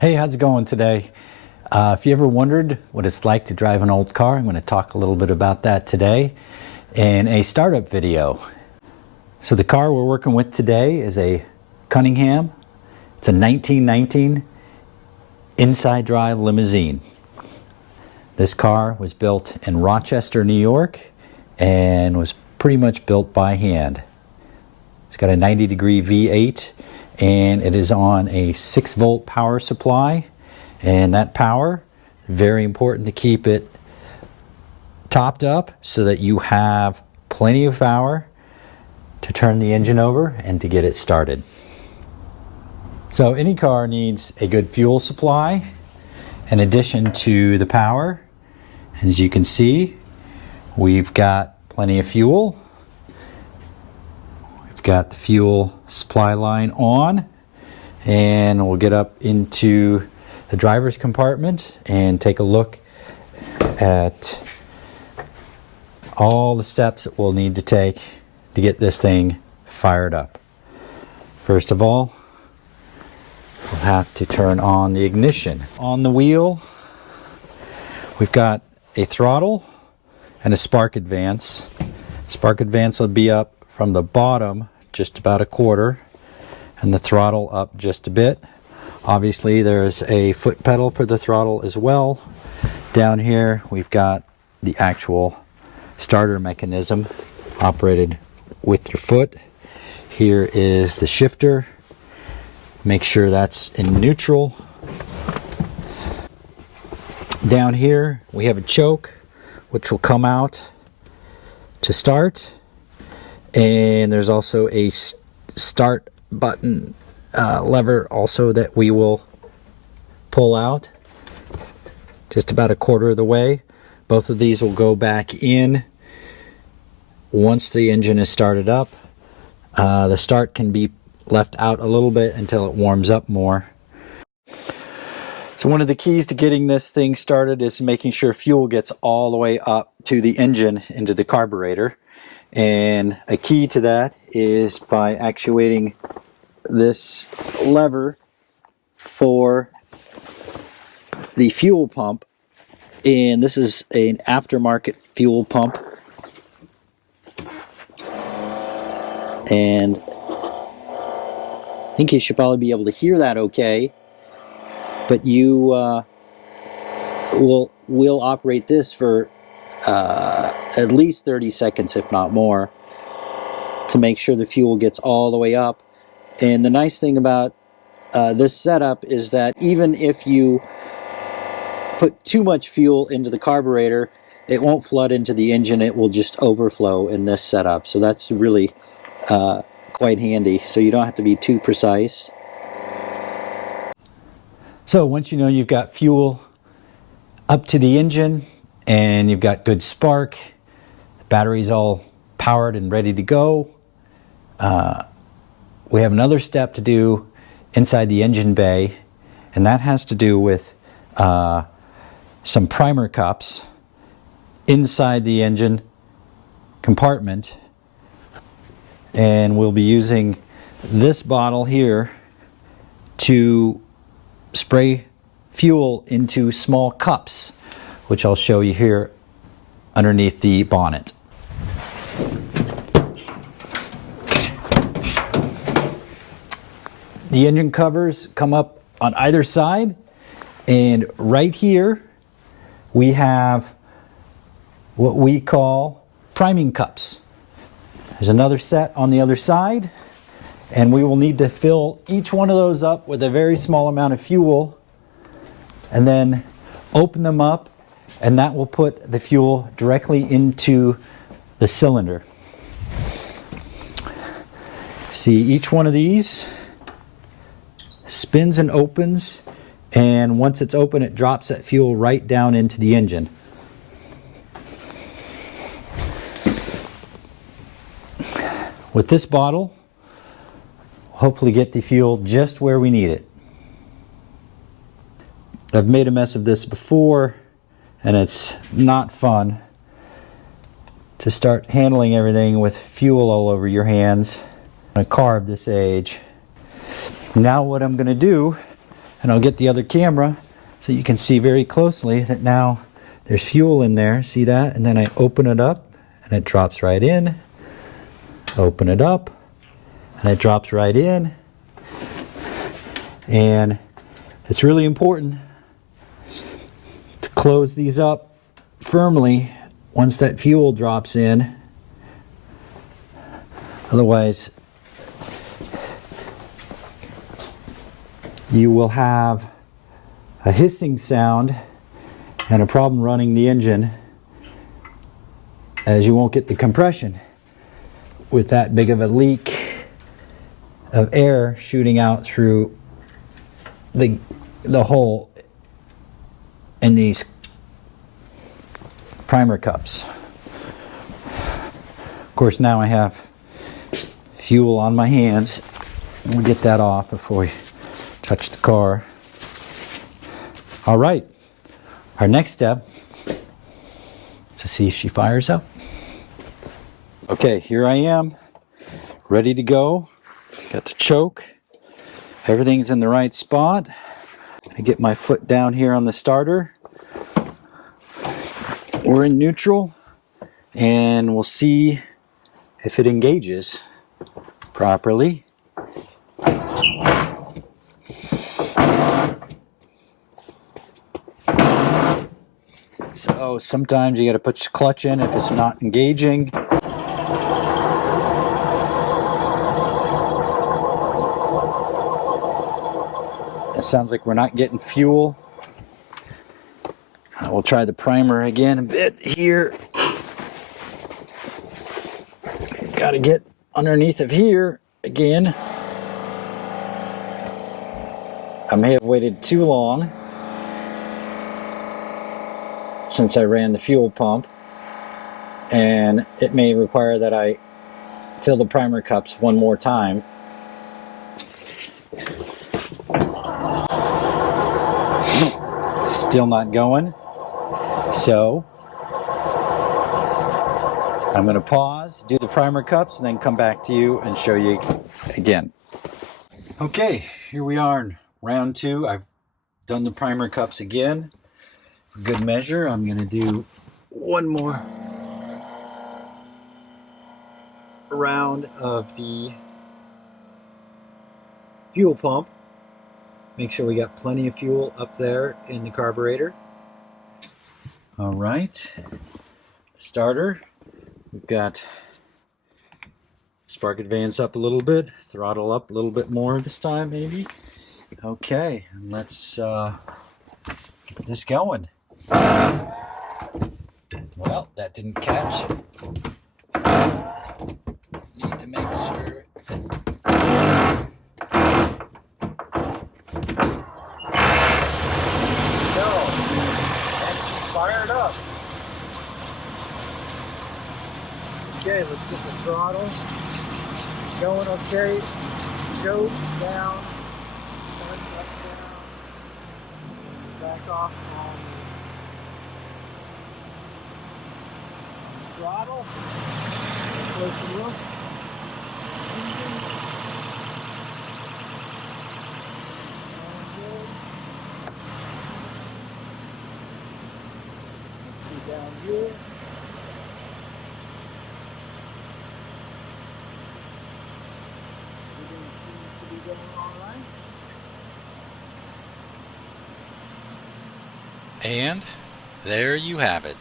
Hey, how's it going today? If you ever wondered what it's like to drive an old car, I'm going to talk a little bit about that today in a startup video. So the car we're working with today is a Cunningham. It's a 1919 inside drive limousine. This car was built in Rochester, New York, and was pretty much built by hand. It's got a 90-degree V8, and it is on a 6-volt power supply. And that power, very important to keep it topped up so that you have plenty of power to turn the engine over and to get it started. So any car needs a good fuel supply in addition to the power. And as you can see, we've got plenty of fuel. We've got the fuel supply line on, and we'll get up into the driver's compartment and take a look at all the steps that we'll need to take to get this thing fired up. First of all, we'll have to turn on the ignition. On the wheel, we've got a throttle and a spark advance. Spark advance will be up from the bottom just about a quarter, and the throttle up just a bit. Obviously there's a foot pedal for the throttle as well. Down here we've got the actual starter mechanism operated with your foot. Here is the shifter. Make sure that's in neutral. Down here we have a choke which will come out to start, and there's also a start button lever also that we will pull out just about a quarter of the way. Both of these will go back in once the engine is started up. The start can be left out a little bit until it warms up more. So one of the keys to getting this thing started is making sure fuel gets all the way up to the engine into the carburetor. And a key to that is by actuating this lever for the fuel pump. And this is an aftermarket fuel pump. And I think you should probably be able to hear that okay. But you will operate this for at least 30 seconds, if not more, to make sure the fuel gets all the way up. And the nice thing about this setup is that even if you put too much fuel into the carburetor, it won't flood into the engine. It will just overflow in this setup. So that's really quite handy. So you don't have to be too precise. So once you know you've got fuel up to the engine and you've got good spark, the battery's all powered and ready to go, we have another step to do inside the engine bay, and that has to do with some primer cups inside the engine compartment. And we'll be using this bottle here to spray fuel into small cups, which I'll show you here underneath the bonnet. The engine covers come up on either side, and right here we have what we call priming cups. There's another set on the other side, and we will need to fill each one of those up with a very small amount of fuel and then open them up, and that will put the fuel directly into the cylinder. See, each one of these spins and opens, and once it's open it drops that fuel right down into the engine. With this bottle, hopefully get the fuel just where we need it. I've made a mess of this before, and it's not fun to start handling everything with fuel all over your hands. A car of this age. Now what I'm going to do And I'll get the other camera so you can see very closely that now there's fuel in there. See that? And then I open it up and it drops right in. Open it up and it drops right in. And it's really important to close these up firmly once that fuel drops in. Otherwise, you will have a hissing sound and a problem running the engine, as you won't get the compression with that big of a leak of air shooting out through the hole in these primer cups. Of course, now I have fuel on my hands. We'll get that off before we touch the car. All right, our next step is to see if she fires up. Okay, here I am, ready to go. Got the choke. Everything's in the right spot. I get my foot down here on the starter. We're in neutral, and we'll see if it engages properly. So sometimes you got to put your clutch in if it's not engaging. It sounds like we're not getting fuel. We'll try the primer again a bit here. Got to get underneath of here again. I may have waited too long since I ran the fuel pump, and it may require that I fill the primer cups one more time. Still not going, so I'm going to pause, do the primer cups, and then come back to you and show you again. Okay, here we are in round 2. I've done the primer cups again. For good measure, I'm going to do one more round of the fuel pump. Make sure we got plenty of fuel up there in the carburetor. All right, starter. We've got spark advance up a little bit, throttle up a little bit more this time maybe. Okay, and let's get this going. Well, that didn't catch. Need to make sure. Fired up. Okay, let's get the throttle going. Okay, choke down, turn up down, back off on the throttle. Close the look. Down here. Everything seems to be going all right. And there you have it.